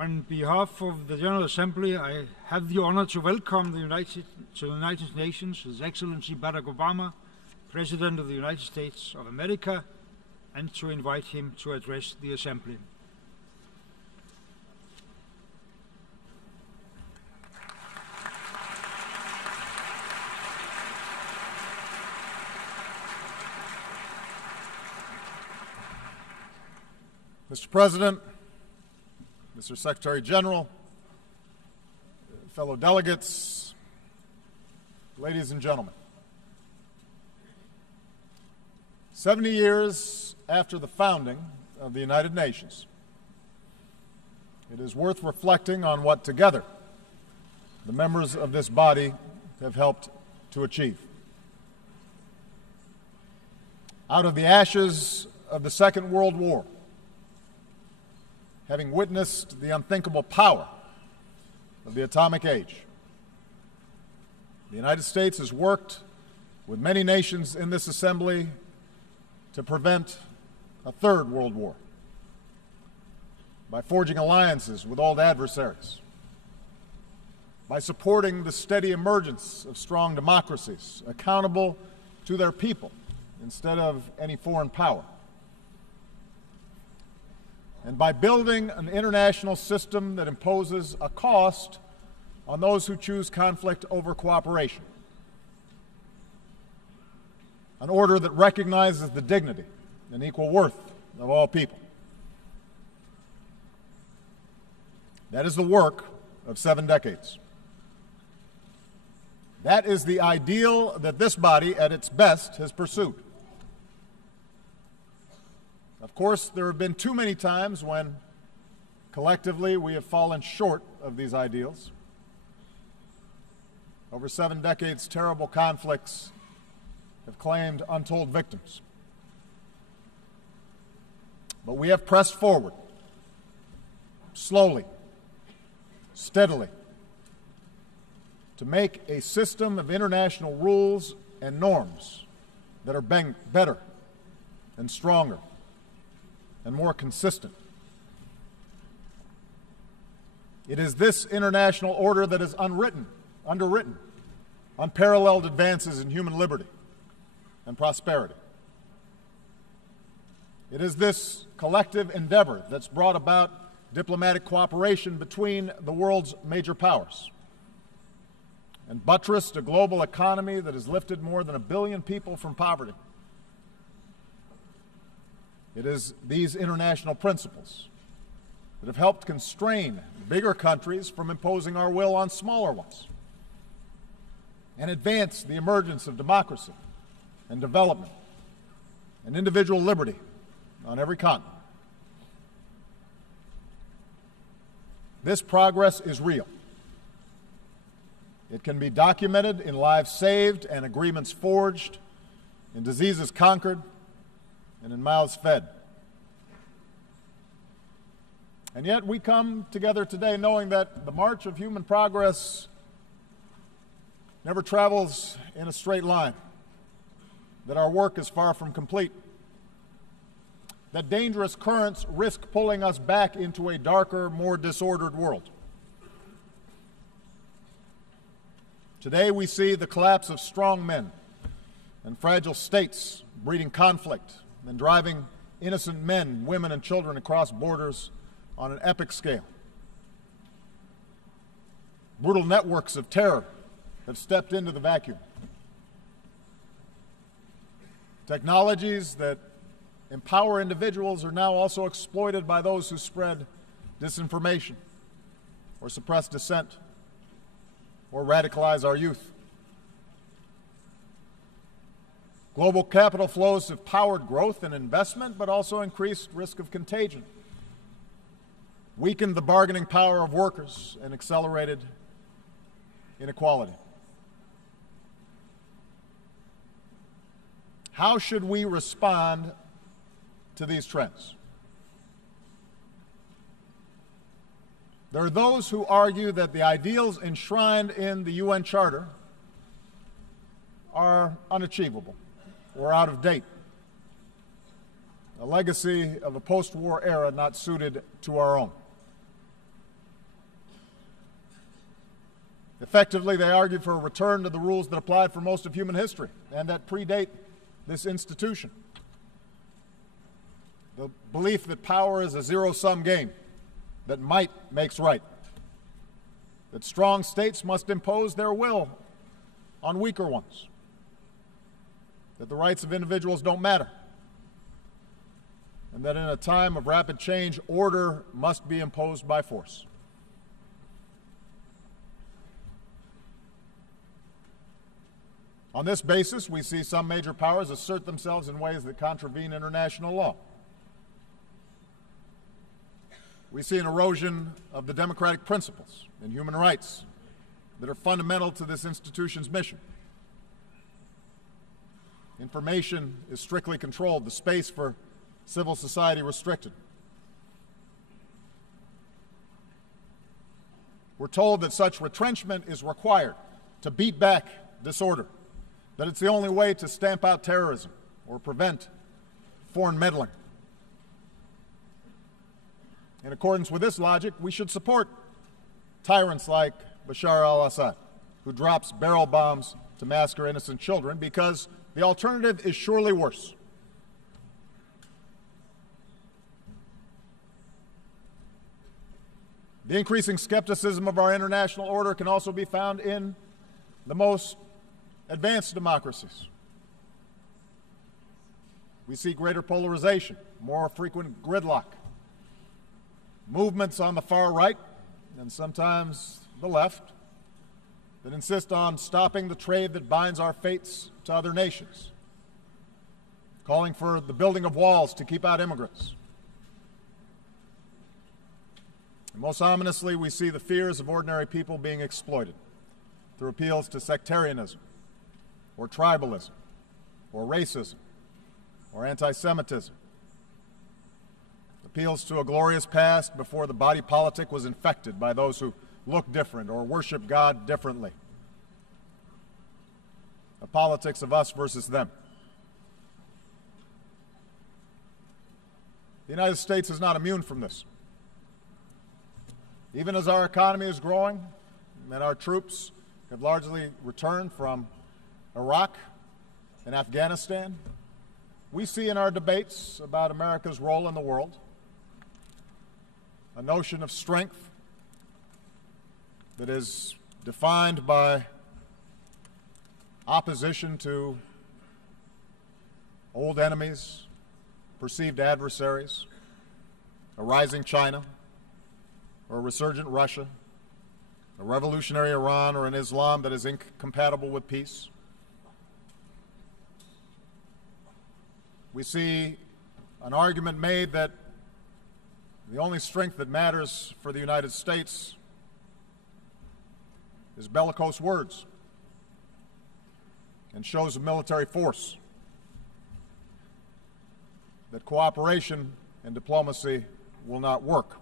On behalf of the General Assembly, I have the honor to welcome the United Nations His Excellency Barack Obama, President of the United States of America, and to invite him to address the Assembly. Mr. President, Mr. Secretary General, fellow delegates, ladies and gentlemen. 70 years after the founding of the United Nations, it is worth reflecting on what together the members of this body have helped to achieve. Out of the ashes of the Second World War, having witnessed the unthinkable power of the atomic age, the United States has worked with many nations in this assembly to prevent a third world war by forging alliances with old adversaries, by supporting the steady emergence of strong democracies accountable to their people instead of any foreign power, and by building an international system that imposes a cost on those who choose conflict over cooperation, an order that recognizes the dignity and equal worth of all people. That is the work of 7 decades. That is the ideal that this body, at its best, has pursued. Of course, there have been too many times when, collectively, we have fallen short of these ideals. Over 7 decades, terrible conflicts have claimed untold victims. But we have pressed forward, slowly, steadily, to make a system of international rules and norms that are better and stronger and more consistent. It is this international order that is underwritten, unparalleled advances in human liberty and prosperity. It is this collective endeavor that's brought about diplomatic cooperation between the world's major powers and buttressed a global economy that has lifted more than 1 billion people from poverty. It is these international principles that have helped constrain bigger countries from imposing our will on smaller ones and advance the emergence of democracy and development and individual liberty on every continent. This progress is real. It can be documented in lives saved and agreements forged, in diseases conquered, and in mouths fed. And yet we come together today knowing that the march of human progress never travels in a straight line, that our work is far from complete, that dangerous currents risk pulling us back into a darker, more disordered world. Today we see the collapse of strong men and fragile states breeding conflict and driving innocent men, women, and children across borders on an epic scale. Brutal networks of terror have stepped into the vacuum. Technologies that empower individuals are now also exploited by those who spread disinformation or suppress dissent or radicalize our youth. Global capital flows have powered growth and investment, but also increased risk of contagion, weakened the bargaining power of workers, and accelerated inequality. How should we respond to these trends? There are those who argue that the ideals enshrined in the UN Charter are unachievable or out of date, a legacy of a post-war era not suited to our own. Effectively, they argue for a return to the rules that applied for most of human history and that predate this institution. The belief that power is a zero-sum game, that might makes right, that strong states must impose their will on weaker ones, that the rights of individuals don't matter, and that in a time of rapid change, order must be imposed by force. On this basis, we see some major powers assert themselves in ways that contravene international law. We see an erosion of the democratic principles and human rights that are fundamental to this institution's mission. Information is strictly controlled, the space for civil society restricted. We're told that such retrenchment is required to beat back disorder, that it's the only way to stamp out terrorism or prevent foreign meddling. In accordance with this logic, we should support tyrants like Bashar al-Assad, who drops barrel bombs to massacre innocent children, because the alternative is surely worse. The increasing skepticism of our international order can also be found in the most advanced democracies. We see greater polarization, more frequent gridlock, movements on the far right and sometimes the left that insist on stopping the trade that binds our fates to other nations, calling for the building of walls to keep out immigrants. And most ominously, we see the fears of ordinary people being exploited through appeals to sectarianism, or tribalism, or racism, or anti-Semitism. Appeals to a glorious past before the body politic was infected by those who look different or worship God differently. A politics of us versus them. The United States is not immune from this. Even as our economy is growing and our troops have largely returned from Iraq and Afghanistan, we see in our debates about America's role in the world a notion of strength that is defined by opposition to old enemies, perceived adversaries, a rising China, or a resurgent Russia, a revolutionary Iran, or an Islam that is incompatible with peace. We see an argument made that the only strength that matters for the United States is bellicose words and shows of military force, that cooperation and diplomacy will not work.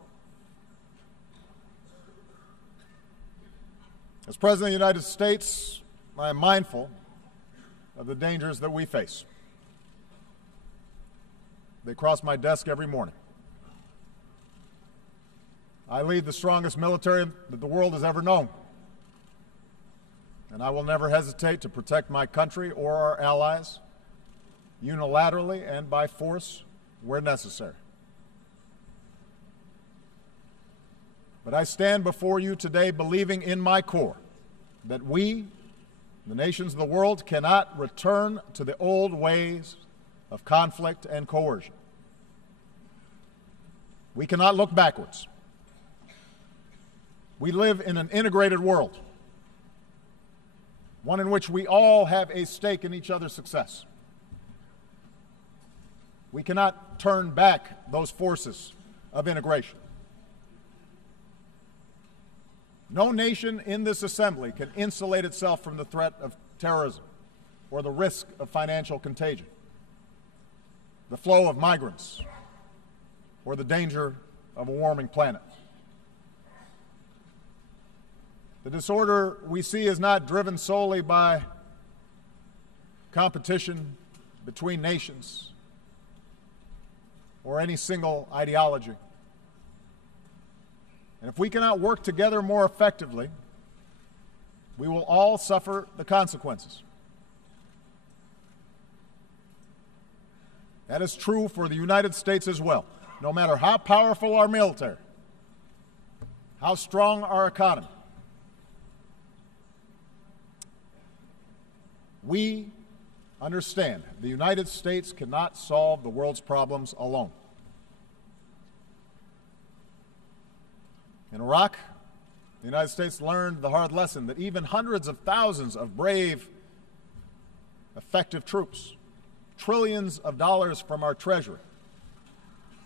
As President of the United States, I am mindful of the dangers that we face. They cross my desk every morning. I lead the strongest military that the world has ever known, and I will never hesitate to protect my country or our allies unilaterally and by force where necessary. But I stand before you today believing in my core that we, the nations of the world, cannot return to the old ways of conflict and coercion. We cannot look backwards. We live in an integrated world, one in which we all have a stake in each other's success. We cannot turn back those forces of integration. No nation in this assembly can insulate itself from the threat of terrorism or the risk of financial contagion, the flow of migrants, or the danger of a warming planet. The disorder we see is not driven solely by competition between nations or any single ideology. And if we cannot work together more effectively we will all suffer the consequences. That is true for the United States as well. No matter how powerful our military, how strong our economy, we understand the United States cannot solve the world's problems alone. In Iraq, the United States learned the hard lesson that even hundreds of thousands of brave, effective troops, trillions of dollars from our treasury,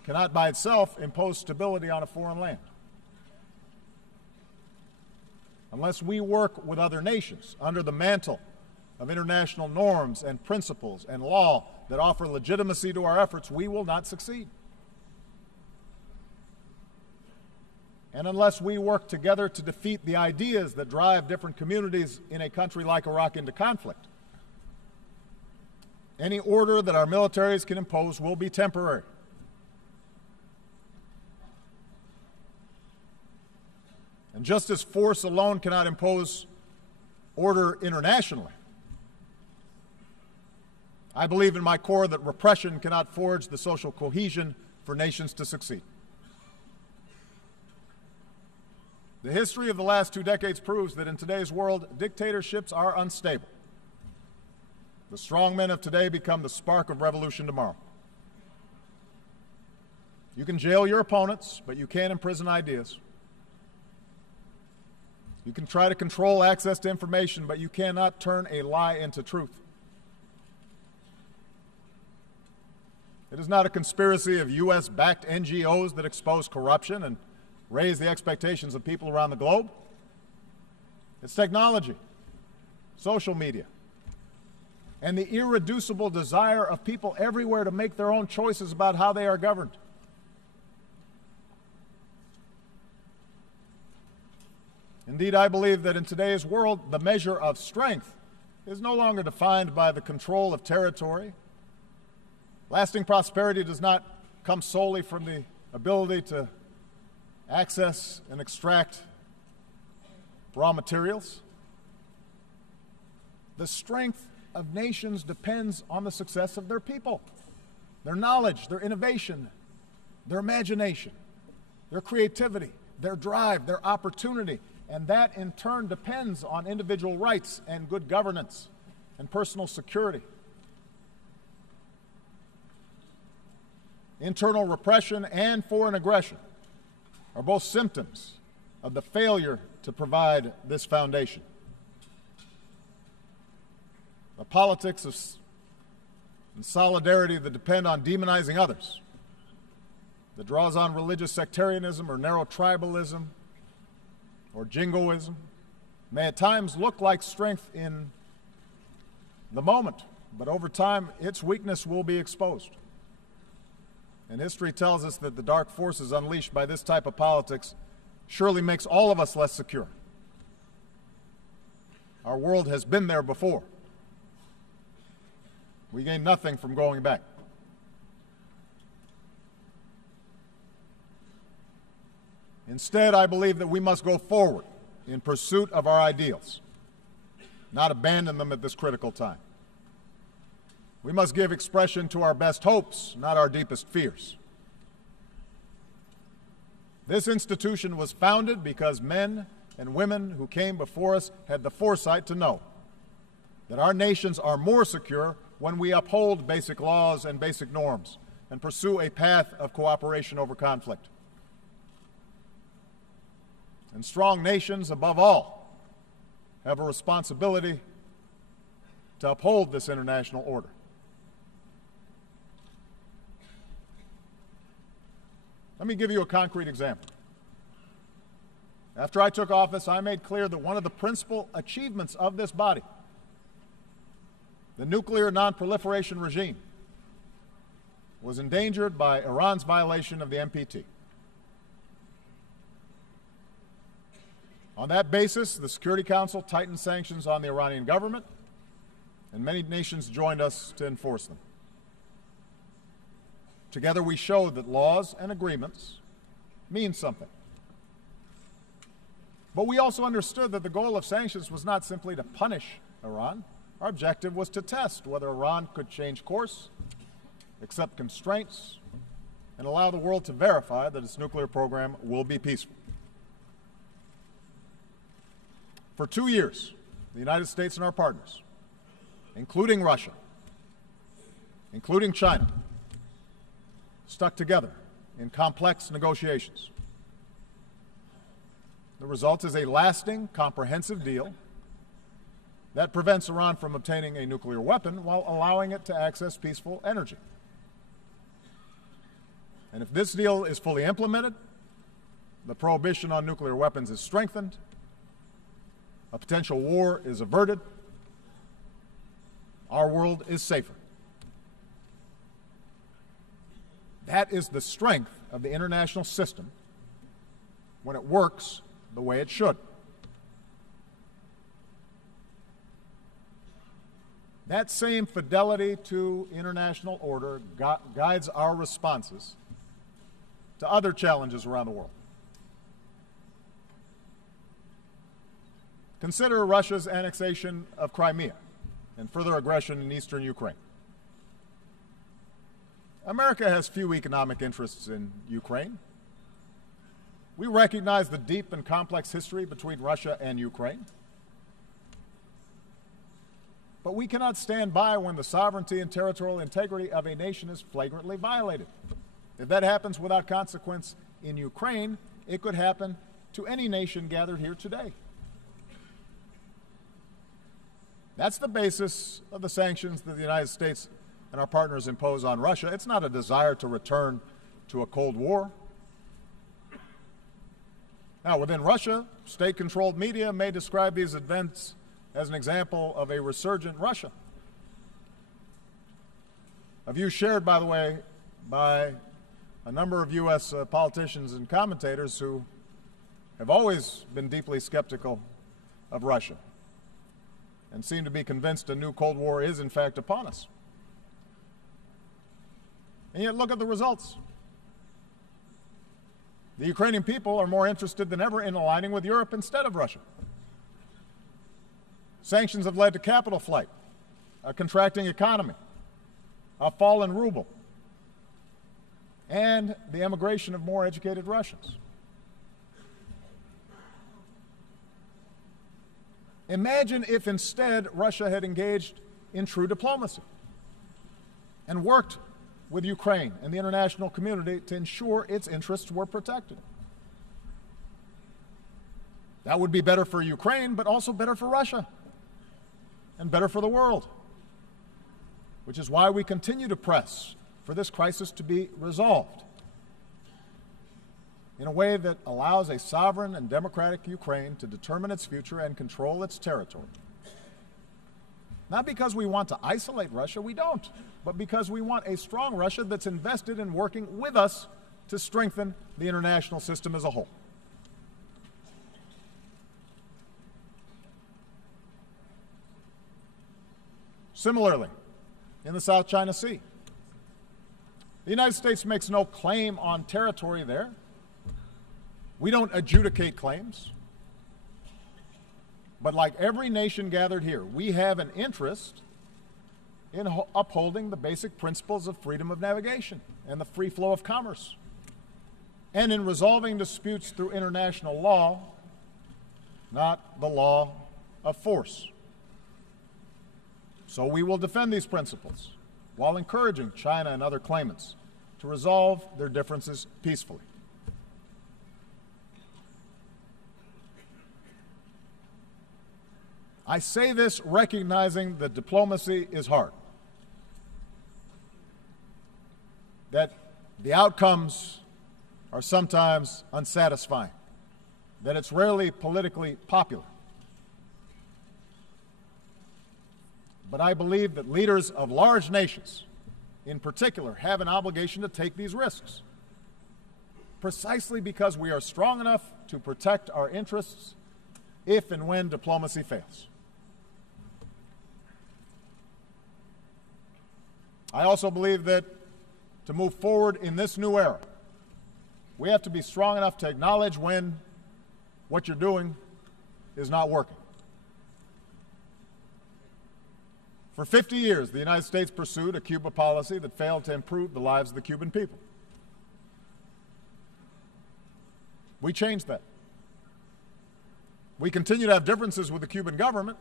cannot by itself impose stability on a foreign land. Unless we work with other nations under the mantle of international norms and principles and law that offer legitimacy to our efforts, we will not succeed. And unless we work together to defeat the ideas that drive different communities in a country like Iraq into conflict, any order that our militaries can impose will be temporary. And just as force alone cannot impose order internationally, I believe in my core that repression cannot forge the social cohesion for nations to succeed. The history of the last 2 decades proves that in today's world, dictatorships are unstable. The strong men of today become the spark of revolution tomorrow. You can jail your opponents, but you can't imprison ideas. You can try to control access to information, but you cannot turn a lie into truth. It is not a conspiracy of U.S.-backed NGOs that expose corruption and raise the expectations of people around the globe. It's technology, social media, and the irreducible desire of people everywhere to make their own choices about how they are governed. Indeed, I believe that in today's world, the measure of strength is no longer defined by the control of territory. Lasting prosperity does not come solely from the ability to access and extract raw materials. The strength of nations depends on the success of their people, their knowledge, their innovation, their imagination, their creativity, their drive, their opportunity, and that in turn depends on individual rights and good governance and personal security. Internal repression and foreign aggression are both symptoms of the failure to provide this foundation. The politics of solidarity that depend on demonizing others, that draws on religious sectarianism or narrow tribalism or jingoism, may at times look like strength in the moment, but over time its weakness will be exposed. And history tells us that the dark forces unleashed by this type of politics surely makes all of us less secure. Our world has been there before. We gain nothing from going back. Instead, I believe that we must go forward in pursuit of our ideals, not abandon them at this critical time. We must give expression to our best hopes, not our deepest fears. This institution was founded because men and women who came before us had the foresight to know that our nations are more secure when we uphold basic laws and basic norms and pursue a path of cooperation over conflict. And strong nations, above all, have a responsibility to uphold this international order. Let me give you a concrete example. After I took office, I made clear that one of the principal achievements of this body, the nuclear non-proliferation regime, was endangered by Iran's violation of the NPT. On that basis, the Security Council tightened sanctions on the Iranian government, and many nations joined us to enforce them. Together we showed that laws and agreements mean something. But we also understood that the goal of sanctions was not simply to punish Iran. Our objective was to test whether Iran could change course, accept constraints, and allow the world to verify that its nuclear program will be peaceful. For 2 years, the United States and our partners, including Russia, including China, stuck together in complex negotiations. The result is a lasting, comprehensive deal that prevents Iran from obtaining a nuclear weapon while allowing it to access peaceful energy. And if this deal is fully implemented, the prohibition on nuclear weapons is strengthened, a potential war is averted, our world is safer. That is the strength of the international system when it works the way it should. That same fidelity to international order guides our responses to other challenges around the world. Consider Russia's annexation of Crimea and further aggression in eastern Ukraine. America has few economic interests in Ukraine. We recognize the deep and complex history between Russia and Ukraine. But we cannot stand by when the sovereignty and territorial integrity of a nation is flagrantly violated. If that happens without consequence in Ukraine, it could happen to any nation gathered here today. That's the basis of the sanctions that the United States and our partners impose on Russia. It's not a desire to return to a Cold War. Now, within Russia, state-controlled media may describe these events as an example of a resurgent Russia. A view shared, by the way, by a number of U.S. politicians and commentators who have always been deeply skeptical of Russia and seem to be convinced a new Cold War is, in fact, upon us. And yet, look at the results. The Ukrainian people are more interested than ever in aligning with Europe instead of Russia. Sanctions have led to capital flight, a contracting economy, a fall in ruble, and the emigration of more educated Russians. Imagine if instead Russia had engaged in true diplomacy and worked with Ukraine and the international community to ensure its interests were protected. That would be better for Ukraine, but also better for Russia and better for the world, which is why we continue to press for this crisis to be resolved in a way that allows a sovereign and democratic Ukraine to determine its future and control its territory. Not because we want to isolate Russia, we don't, but because we want a strong Russia that's invested in working with us to strengthen the international system as a whole. Similarly, in the South China Sea, the United States makes no claim on territory there. We don't adjudicate claims. But like every nation gathered here, we have an interest in upholding the basic principles of freedom of navigation and the free flow of commerce, and in resolving disputes through international law, not the law of force. So we will defend these principles while encouraging China and other claimants to resolve their differences peacefully. I say this recognizing that diplomacy is hard, that the outcomes are sometimes unsatisfying, that it's rarely politically popular. But I believe that leaders of large nations, in particular, have an obligation to take these risks, precisely because we are strong enough to protect our interests if and when diplomacy fails. I also believe that to move forward in this new era, we have to be strong enough to acknowledge when what you're doing is not working. For 50 years, the United States pursued a Cuba policy that failed to improve the lives of the Cuban people. We changed that. We continue to have differences with the Cuban government.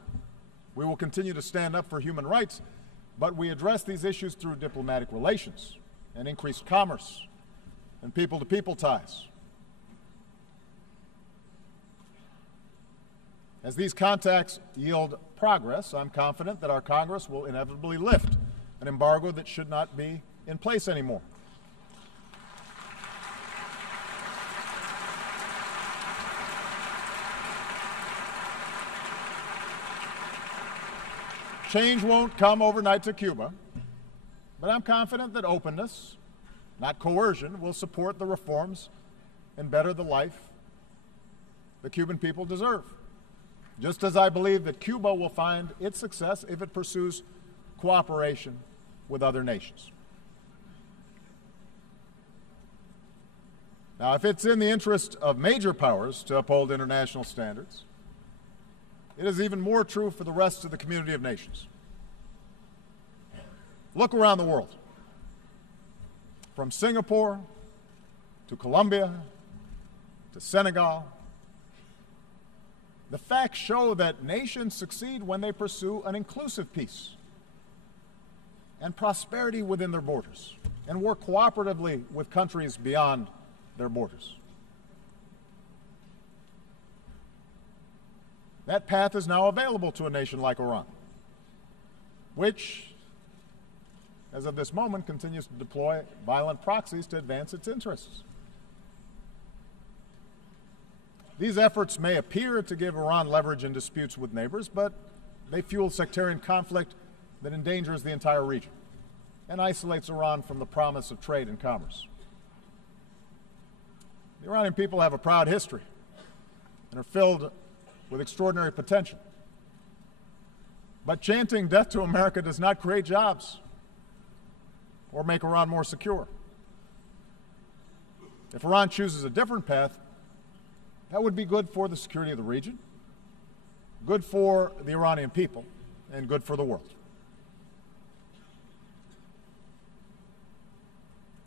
We will continue to stand up for human rights, but we address these issues through diplomatic relations and increased commerce and people-to-people ties. As these contacts yield progress, I'm confident that our Congress will inevitably lift an embargo that should not be in place anymore. Change won't come overnight to Cuba, but I'm confident that openness, not coercion, will support the reforms and better the life the Cuban people deserve. Just as I believe that Cuba will find its success if it pursues cooperation with other nations. Now, if it's in the interest of major powers to uphold international standards, it is even more true for the rest of the community of nations. Look around the world. From Singapore to Colombia to Senegal, the facts show that nations succeed when they pursue an inclusive peace and prosperity within their borders and work cooperatively with countries beyond their borders. That path is now available to a nation like Iran, which, as of this moment, continues to deploy violent proxies to advance its interests. These efforts may appear to give Iran leverage in disputes with neighbors, but they fuel sectarian conflict that endangers the entire region and isolates Iran from the promise of trade and commerce. The Iranian people have a proud history and are filled with extraordinary potential. But chanting death to America does not create jobs or make Iran more secure. If Iran chooses a different path, that would be good for the security of the region, good for the Iranian people, and good for the world.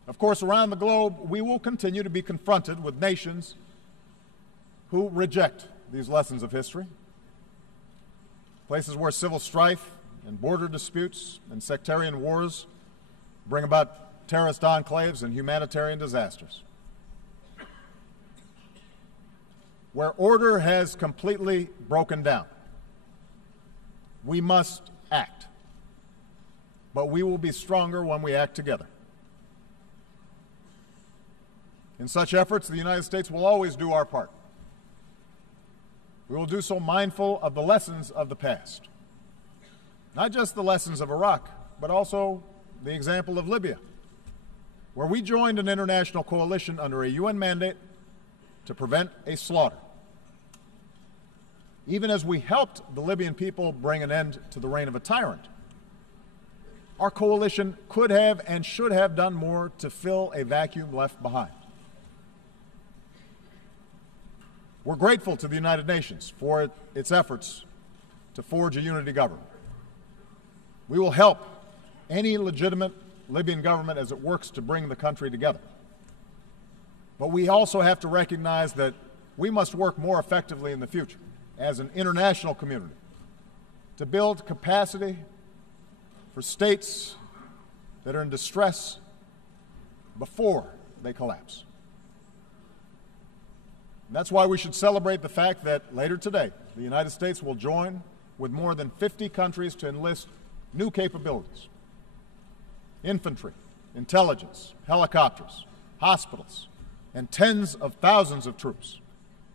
Of course, around the globe, we will continue to be confronted with nations who reject these lessons of history, places where civil strife and border disputes and sectarian wars bring about terrorist enclaves and humanitarian disasters, where order has completely broken down. We must act, but we will be stronger when we act together. In such efforts, the United States will always do our part. We will do so mindful of the lessons of the past, not just the lessons of Iraq, but also the example of Libya, where we joined an international coalition under a UN mandate to prevent a slaughter. Even as we helped the Libyan people bring an end to the reign of a tyrant, our coalition could have and should have done more to fill a vacuum left behind. We're grateful to the United Nations for its efforts to forge a unity government. We will help any legitimate Libyan government as it works to bring the country together. But we also have to recognize that we must work more effectively in the future as an international community to build capacity for states that are in distress before they collapse. And that's why we should celebrate the fact that later today, the United States will join with more than 50 countries to enlist new capabilities: infantry, intelligence, helicopters, hospitals, and tens of thousands of troops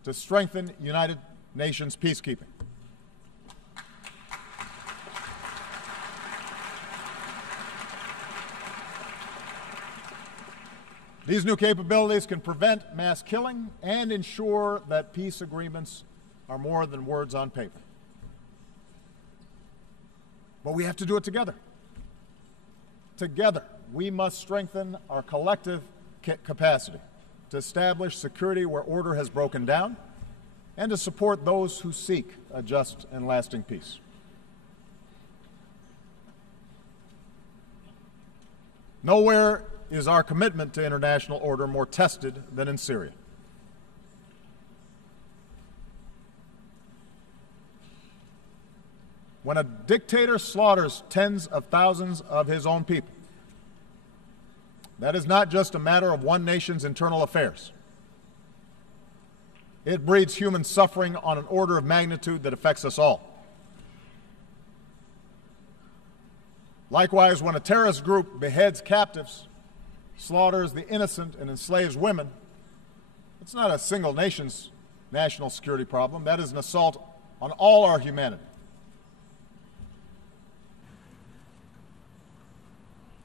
to strengthen United Nations peacekeeping. These new capabilities can prevent mass killing and ensure that peace agreements are more than words on paper. But we have to do it together. Together, we must strengthen our collective capacity to establish security where order has broken down and to support those who seek a just and lasting peace. Nowhere is our commitment to international order more tested than in Syria. When a dictator slaughters tens of thousands of his own people, that is not just a matter of one nation's internal affairs. It breeds human suffering on an order of magnitude that affects us all. Likewise, when a terrorist group beheads captives, slaughters the innocent, and enslaves women, it's not a single nation's national security problem. That is an assault on all our humanity.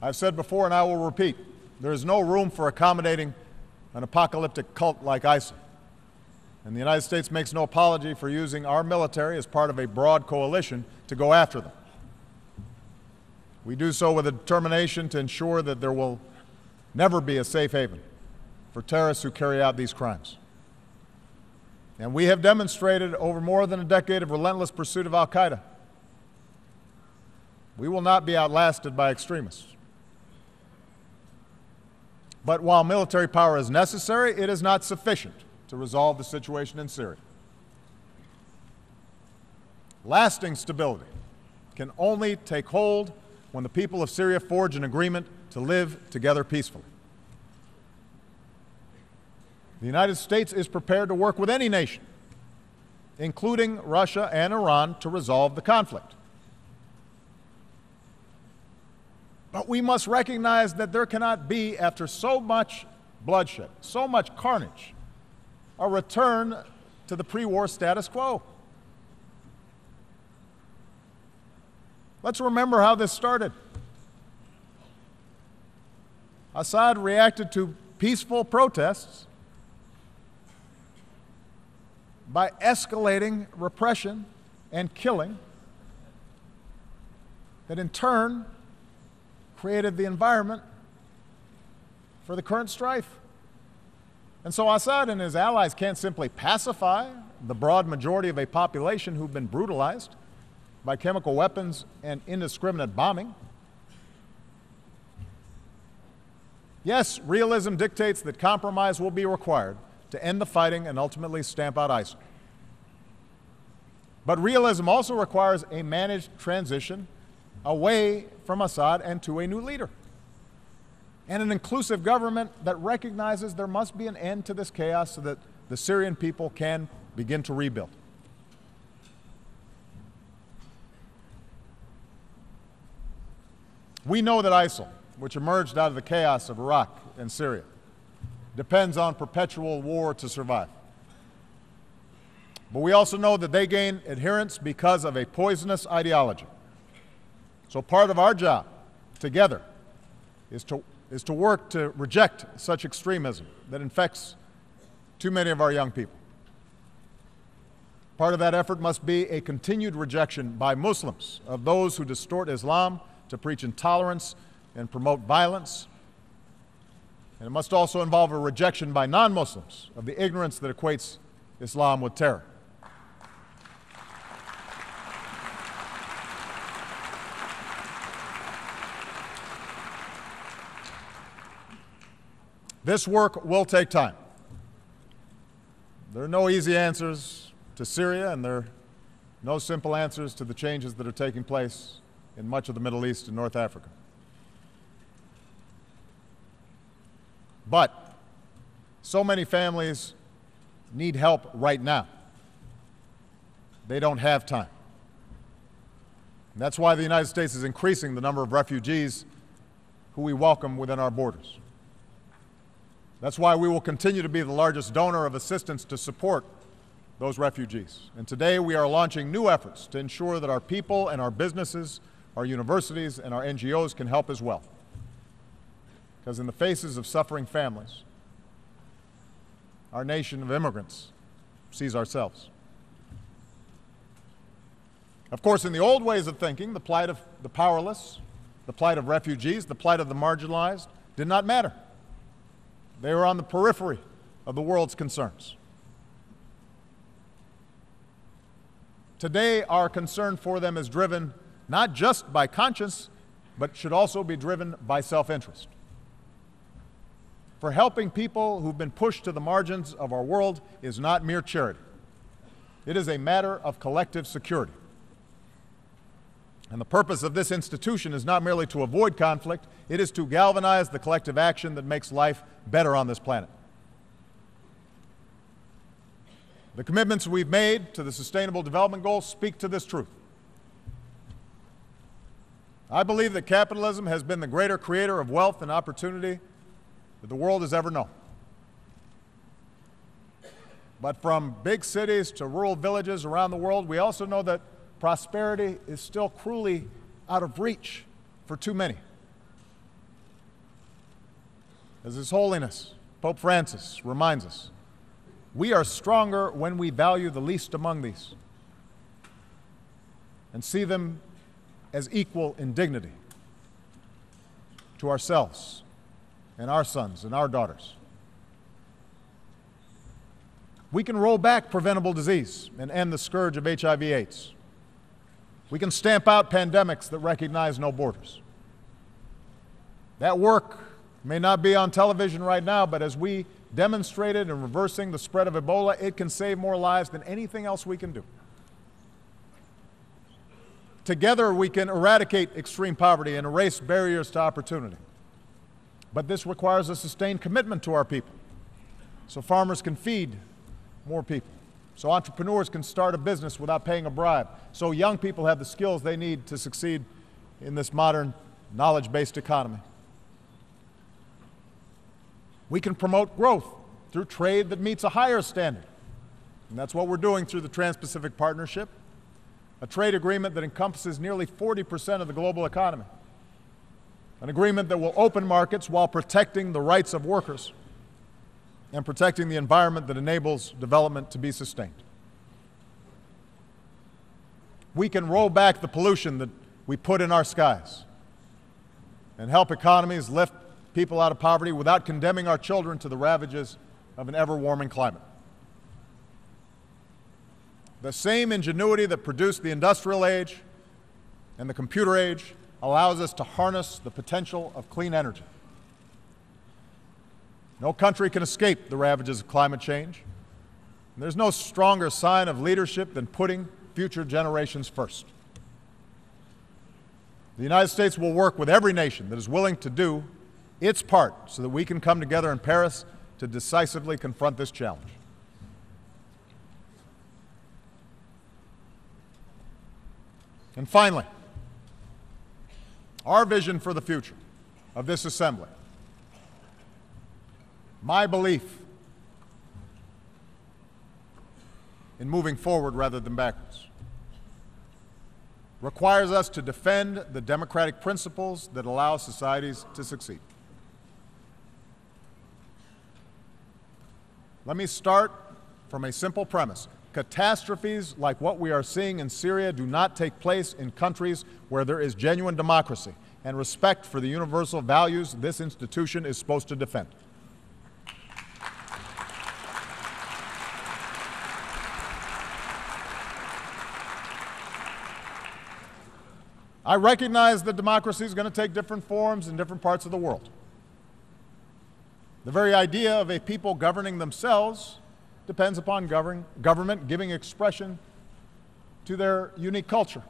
I've said before, and I will repeat, there is no room for accommodating an apocalyptic cult like ISIL. And the United States makes no apology for using our military as part of a broad coalition to go after them. We do so with a determination to ensure that there will never be a safe haven for terrorists who carry out these crimes. And we have demonstrated over more than a decade of relentless pursuit of al-Qaeda. We will not be outlasted by extremists. But while military power is necessary, it is not sufficient to resolve the situation in Syria. Lasting stability can only take hold when the people of Syria forge an agreement to live together peacefully. The United States is prepared to work with any nation, including Russia and Iran, to resolve the conflict. But we must recognize that there cannot be, after so much bloodshed, so much carnage, a return to the pre-war status quo. Let's remember how this started. Assad reacted to peaceful protests by escalating repression and killing that in turn created the environment for the current strife. And so Assad and his allies can't simply pacify the broad majority of a population who've been brutalized by chemical weapons and indiscriminate bombing. Yes, realism dictates that compromise will be required to end the fighting and ultimately stamp out ISIL. But realism also requires a managed transition away from Assad and to a new leader, and an inclusive government that recognizes there must be an end to this chaos so that the Syrian people can begin to rebuild. We know that ISIL, which emerged out of the chaos of Iraq and Syria, depends on perpetual war to survive. But we also know that they gain adherents because of a poisonous ideology. So part of our job together is to work to reject such extremism that infects too many of our young people. Part of that effort must be a continued rejection by Muslims of those who distort Islam to preach intolerance and promote violence. And it must also involve a rejection by non-Muslims of the ignorance that equates Islam with terror. This work will take time. There are no easy answers to Syria, and there are no simple answers to the changes that are taking place in much of the Middle East and North Africa. But so many families need help right now. They don't have time. And that's why the United States is increasing the number of refugees who we welcome within our borders. That's why we will continue to be the largest donor of assistance to support those refugees. And today we are launching new efforts to ensure that our people and our businesses, our universities and our NGOs can help as well. Because in the faces of suffering families, our nation of immigrants sees ourselves. Of course, in the old ways of thinking, the plight of the powerless, the plight of refugees, the plight of the marginalized did not matter. They were on the periphery of the world's concerns. Today, our concern for them is driven not just by conscience, but should also be driven by self-interest. For helping people who've been pushed to the margins of our world is not mere charity. It is a matter of collective security. And the purpose of this institution is not merely to avoid conflict, it is to galvanize the collective action that makes life better on this planet. The commitments we've made to the Sustainable Development Goals speak to this truth. I believe that capitalism has been the greater creator of wealth and opportunity that the world has ever known. But from big cities to rural villages around the world, we also know that prosperity is still cruelly out of reach for too many. As His Holiness, Pope Francis, reminds us, we are stronger when we value the least among these and see them as equal in dignity to ourselves and our sons and our daughters. We can roll back preventable disease and end the scourge of HIV/AIDS. We can stamp out pandemics that recognize no borders. That work may not be on television right now, but as we demonstrated in reversing the spread of Ebola, it can save more lives than anything else we can do. Together, we can eradicate extreme poverty and erase barriers to opportunity. But this requires a sustained commitment to our people, so farmers can feed more people, so entrepreneurs can start a business without paying a bribe, so young people have the skills they need to succeed in this modern knowledge-based economy. We can promote growth through trade that meets a higher standard. And that's what we're doing through the Trans-Pacific Partnership, a trade agreement that encompasses nearly 40% of the global economy. An agreement that will open markets while protecting the rights of workers and protecting the environment that enables development to be sustained. We can roll back the pollution that we put in our skies and help economies lift people out of poverty without condemning our children to the ravages of an ever-warming climate. The same ingenuity that produced the industrial age and the computer age allows us to harness the potential of clean energy. No country can escape the ravages of climate change. And there's no stronger sign of leadership than putting future generations first. The United States will work with every nation that is willing to do its part so that we can come together in Paris to decisively confront this challenge. And finally, our vision for the future of this assembly, my belief in moving forward rather than backwards, requires us to defend the democratic principles that allow societies to succeed. Let me start from a simple premise. Catastrophes like what we are seeing in Syria do not take place in countries where there is genuine democracy and respect for the universal values this institution is supposed to defend. I recognize that democracy is going to take different forms in different parts of the world. The very idea of a people governing themselves depends upon government giving expression to their unique culture,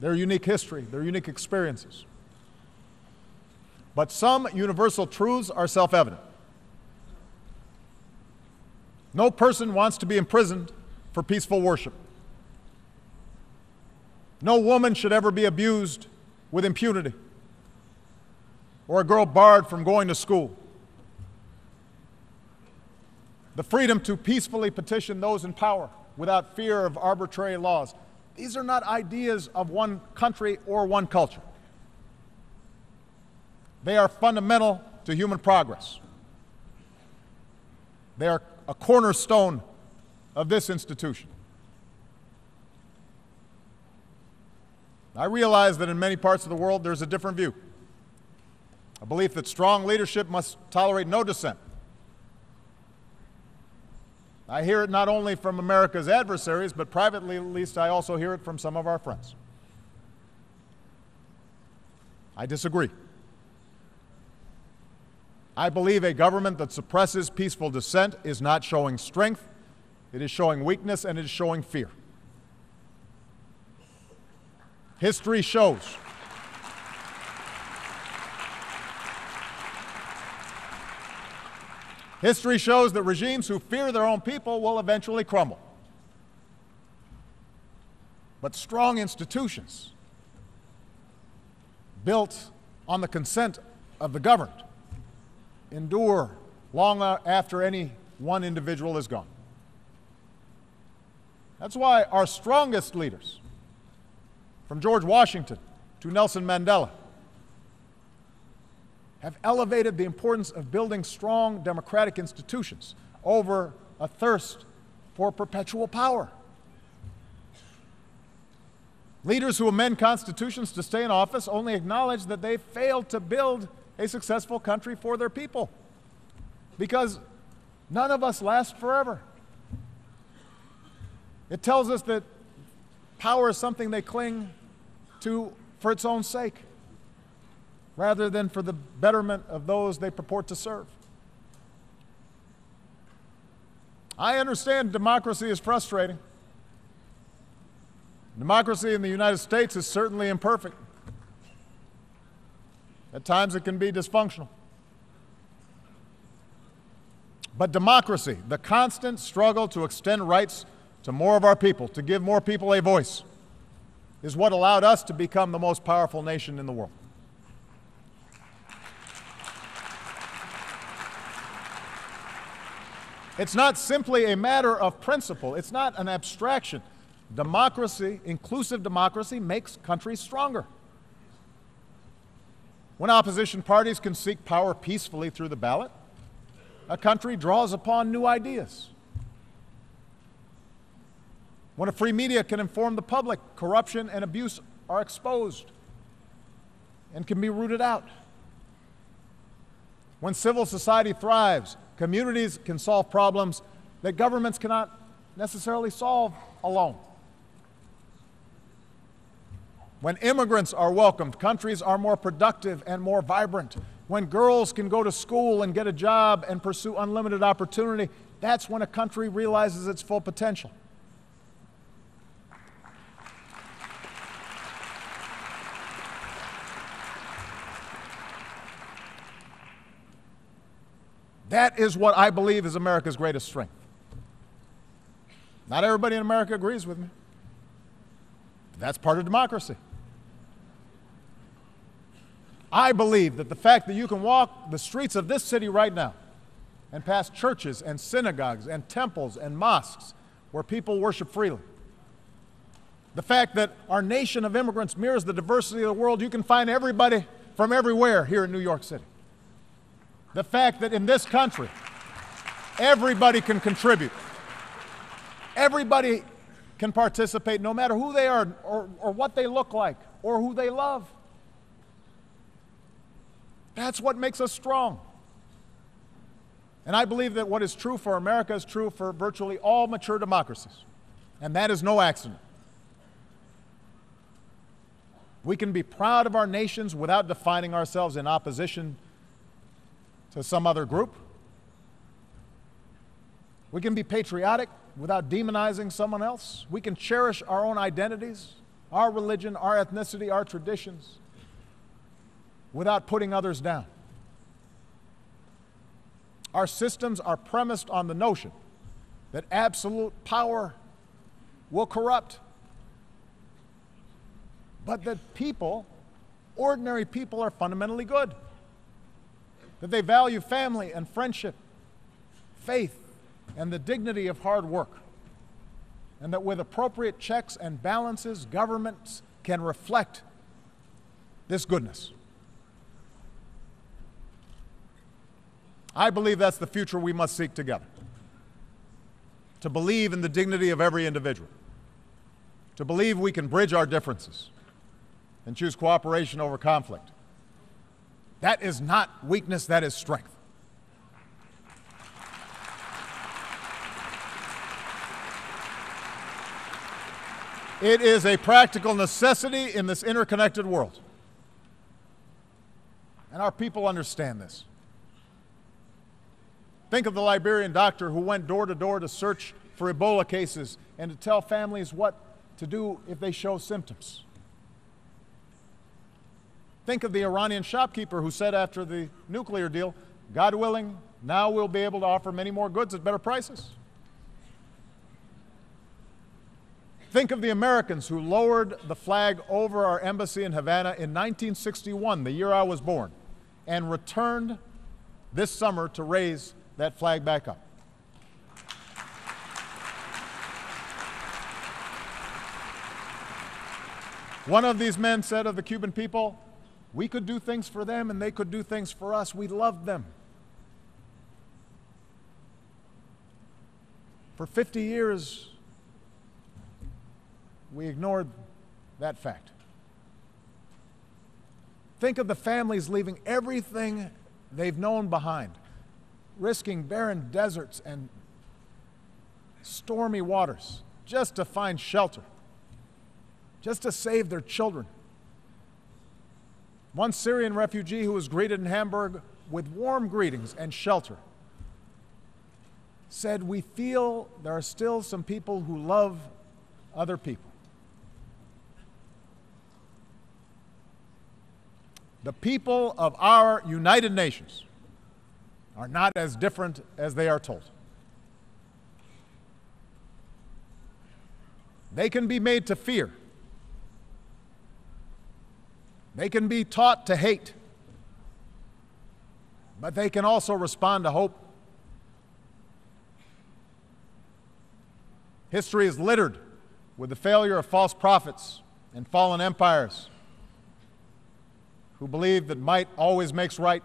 their unique history, their unique experiences. But some universal truths are self-evident. No person wants to be imprisoned for peaceful worship. No woman should ever be abused with impunity, or a girl barred from going to school. The freedom to peacefully petition those in power without fear of arbitrary laws. These are not ideas of one country or one culture. They are fundamental to human progress. They are a cornerstone of this institution. I realize that in many parts of the world there's a different view, a belief that strong leadership must tolerate no dissent. I hear it not only from America's adversaries, but privately at least I also hear it from some of our friends. I disagree. I believe a government that suppresses peaceful dissent is not showing strength, it is showing weakness, and it is showing fear. History shows that regimes who fear their own people will eventually crumble. But strong institutions built on the consent of the governed endure long after any one individual is gone. That's why our strongest leaders, from George Washington to Nelson Mandela, have elevated the importance of building strong democratic institutions over a thirst for perpetual power. Leaders who amend constitutions to stay in office only acknowledge that they failed to build a successful country for their people, because none of us last forever. It tells us that power is something they cling to for its own sake, rather than for the betterment of those they purport to serve. I understand democracy is frustrating. Democracy in the United States is certainly imperfect. At times it can be dysfunctional. But democracy, the constant struggle to extend rights to more of our people, to give more people a voice, is what allowed us to become the most powerful nation in the world. It's not simply a matter of principle. It's not an abstraction. Democracy, inclusive democracy, makes countries stronger. When opposition parties can seek power peacefully through the ballot, a country draws upon new ideas. When a free media can inform the public, corruption and abuse are exposed and can be rooted out. When civil society thrives, communities can solve problems that governments cannot necessarily solve alone. When immigrants are welcomed, countries are more productive and more vibrant. When girls can go to school and get a job and pursue unlimited opportunity, that's when a country realizes its full potential. That is what I believe is America's greatest strength. Not everybody in America agrees with me. That's part of democracy. I believe that the fact that you can walk the streets of this city right now and pass churches and synagogues and temples and mosques where people worship freely, the fact that our nation of immigrants mirrors the diversity of the world, you can find everybody from everywhere here in New York City. The fact that in this country, everybody can contribute. Everybody can participate, no matter who they are or what they look like or who they love. That's what makes us strong. And I believe that what is true for America is true for virtually all mature democracies. And that is no accident. We can be proud of our nations without defining ourselves in opposition to some other group. We can be patriotic without demonizing someone else. We can cherish our own identities, our religion, our ethnicity, our traditions, without putting others down. Our systems are premised on the notion that absolute power will corrupt, but that people, ordinary people, are fundamentally good, that they value family and friendship, faith, and the dignity of hard work, and that with appropriate checks and balances, governments can reflect this goodness. I believe that's the future we must seek together. To believe in the dignity of every individual. To believe we can bridge our differences and choose cooperation over conflict. That is not weakness, that is strength. It is a practical necessity in this interconnected world. And our people understand this. Think of the Liberian doctor who went door to door to search for Ebola cases and to tell families what to do if they show symptoms. Think of the Iranian shopkeeper who said after the nuclear deal, God willing, now we'll be able to offer many more goods at better prices. Think of the Americans who lowered the flag over our embassy in Havana in 1961, the year I was born, and returned this summer to raise that flag back up. One of these men said of the Cuban people, we could do things for them and they could do things for us. We loved them. For 50 years, we ignored that fact. Think of the families leaving everything they've known behind, risking barren deserts and stormy waters just to find shelter, just to save their children. One Syrian refugee who was greeted in Hamburg with warm greetings and shelter said, we feel there are still some people who love other people. The people of our United Nations are not as different as they are told. They can be made to fear. They can be taught to hate. But they can also respond to hope. History is littered with the failure of false prophets and fallen empires who believe that might always makes right.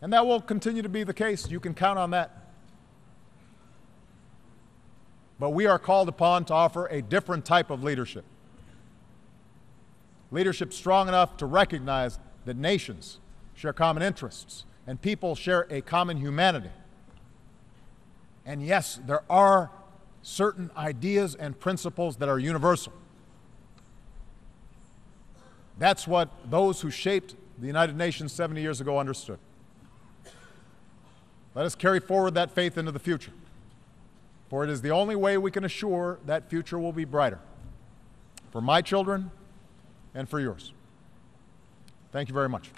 And that will continue to be the case. You can count on that. But we are called upon to offer a different type of leadership. Leadership strong enough to recognize that nations share common interests and people share a common humanity. And yes, there are certain ideas and principles that are universal. That's what those who shaped the United Nations 70 years ago understood. Let us carry forward that faith into the future, for it is the only way we can assure that future will be brighter for my children and for yours. Thank you very much.